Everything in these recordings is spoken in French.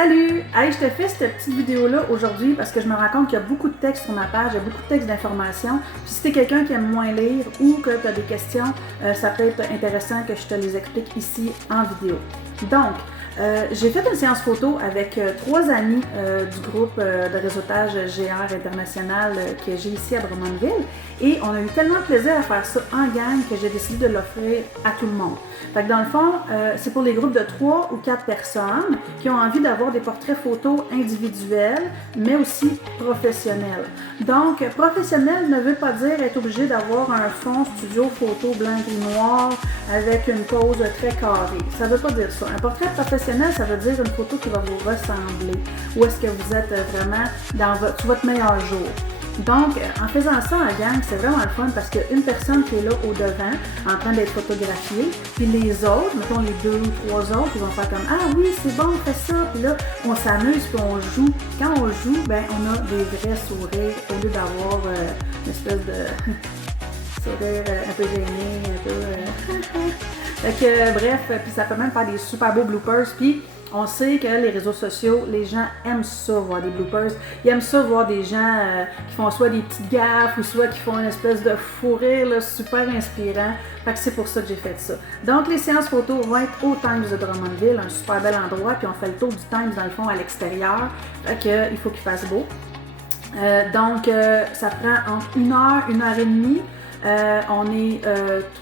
Salut! Hey, je te fais cette petite vidéo-là aujourd'hui parce que je me rends compte qu'il y a beaucoup de textes sur ma page, il y a beaucoup de textes d'informations. Puis si t'es quelqu'un qui aime moins lire ou que tu as des questions, ça peut être intéressant que je te les explique ici en vidéo. Donc, j'ai fait une séance photo avec trois amis du groupe de réseautage GR International que j'ai ici à Drummondville et on a eu tellement de plaisir à faire ça en gang que j'ai décidé de l'offrir à tout le monde. Fait que dans le fond, c'est pour les groupes de 3 ou 4 personnes qui ont envie d'avoir des portraits photos individuels, mais aussi professionnels. Donc, professionnel ne veut pas dire être obligé d'avoir un fond studio photo blanc et noir avec une pose très carrée. Ça ne veut pas dire ça. Un portrait professionnel, ça veut dire une photo qui va vous ressembler. Où est-ce que vous êtes vraiment dans votre meilleur jour. Donc, en faisant ça en gang, c'est vraiment le fun parce qu'une personne qui est là au devant, en train d'être photographiée, puis les autres, mettons les 2 ou 3 autres, ils vont faire comme « Ah oui, c'est bon, on fait ça », puis là, on s'amuse, puis on joue. Quand on joue, ben on a des vrais sourires au lieu d'avoir une espèce de sourire un peu gêné, un peu... Fait que, bref, puis ça peut même faire des super beaux bloopers, puis on sait que les réseaux sociaux, les gens aiment ça, voir des bloopers. Ils aiment ça, voir des gens qui font soit des petites gaffes ou soit qui font une espèce de fou rire là, super inspirant. Fait que c'est pour ça que j'ai fait ça. Donc, les séances photos vont être au Times de Drummondville, un super bel endroit, puis on fait le tour du Times dans le fond à l'extérieur. Fait que, il faut qu'il fasse beau. Donc, ça prend entre 1 heure, 1 heure et demie. On est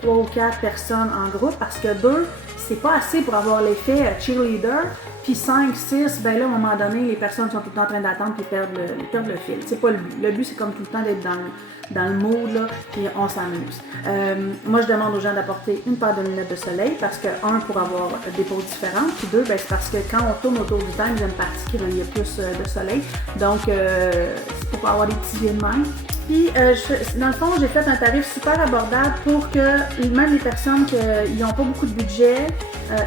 3 ou 4 personnes en groupe parce que 2, c'est pas assez pour avoir l'effet cheerleader. Puis 5, 6, ben là, à un moment donné, les personnes sont tout le temps en train d'attendre et perdent le fil. C'est pas le but. Le but, c'est comme tout le temps d'être dans le mood, là, puis on s'amuse. Moi, je demande aux gens d'apporter une paire de lunettes de soleil parce que, 1, pour avoir des poses différentes, puis 2, ben, c'est parce que quand on tourne autour du temps, il y a une partie qui relie plus de soleil. Donc, c'est pour avoir des petits yeux de main. Puis, dans le fond, j'ai fait un tarif super abordable pour que même les personnes qui n'ont pas beaucoup de budget,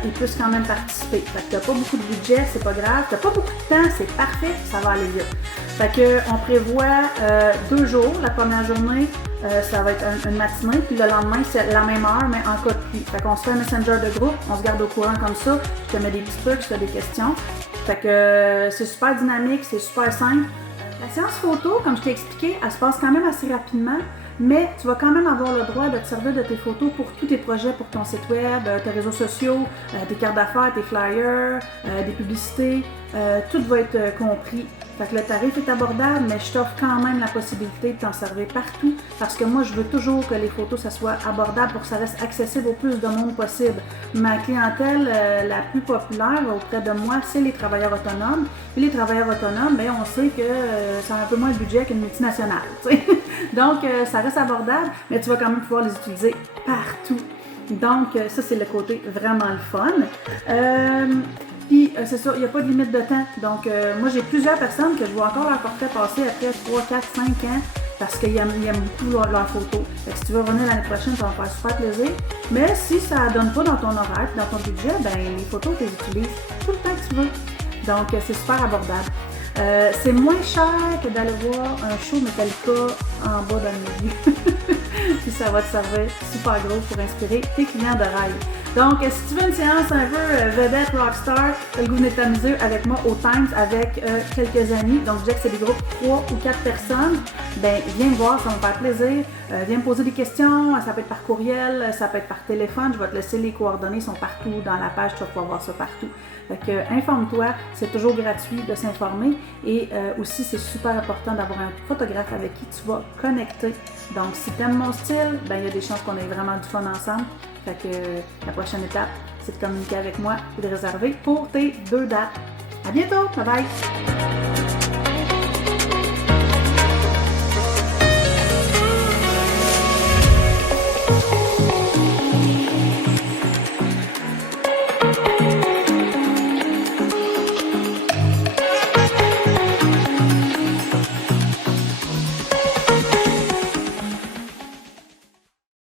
ils puissent quand même participer. Fait que t'as pas beaucoup de budget, c'est pas grave. T'as pas beaucoup de temps, c'est parfait, ça va aller vite. Fait que on prévoit 2 jours. La première journée, ça va être une matinée, puis le lendemain, c'est la même heure, mais en cas de pluie. Fait qu'on se fait un messenger de groupe, on se garde au courant comme ça, je te mets des petits trucs, si tu as des questions. Fait que c'est super dynamique, c'est super simple. La séance photo, comme je t'ai expliqué, elle se passe quand même assez rapidement, mais tu vas quand même avoir le droit de te servir de tes photos pour tous tes projets, pour ton site web, tes réseaux sociaux, tes cartes d'affaires, tes flyers, des publicités, tout va être compris. Fait que le tarif est abordable, mais je t'offre quand même la possibilité de t'en servir partout parce que moi, je veux toujours que les photos, ça soit abordable pour que ça reste accessible au plus de monde possible. Ma clientèle la plus populaire auprès de moi, c'est les travailleurs autonomes. Puis les travailleurs autonomes, bien, on sait que ça a un peu moins de budget qu'une multinationale. T'sais. Donc, ça reste abordable, mais tu vas quand même pouvoir les utiliser partout. Donc, ça, c'est le côté vraiment le fun. Puis, c'est ça, il n'y a pas de limite de temps. Donc, moi, j'ai plusieurs personnes que je vois encore leur portrait passer après 3, 4, 5 ans parce qu'ils aiment beaucoup leurs photos. Fait que si tu veux revenir l'année prochaine, ça va me faire super plaisir. Mais si ça ne donne pas dans ton horaire, dans ton budget, ben les photos, tu les utilises tout le temps que tu veux. Donc, c'est super abordable. C'est moins cher que d'aller voir un show Metallica en bas dans le milieu. Puis ça va te servir super gros pour inspirer tes clients de rêve. Donc, si tu veux une séance un peu vedette, rockstar, tu as le goût de t'amuser avec moi au Times avec quelques amis. Donc, je disais que c'est des groupes 3 ou 4 personnes. Ben, viens me voir, ça va me faire plaisir. Viens me poser des questions. Ça peut être par courriel, ça peut être par téléphone. Je vais te laisser les coordonnées, ils sont partout dans la page, tu vas pouvoir voir ça partout. Fait que, informe-toi, c'est toujours gratuit de s'informer. Et aussi, c'est super important d'avoir un photographe avec qui tu vas connecter. Donc, si tu aimes mon style, ben, il y a des chances qu'on ait vraiment du fun ensemble. Fait que la prochaine étape, c'est de communiquer avec moi et de réserver pour tes 2 dates. À bientôt! Bye bye!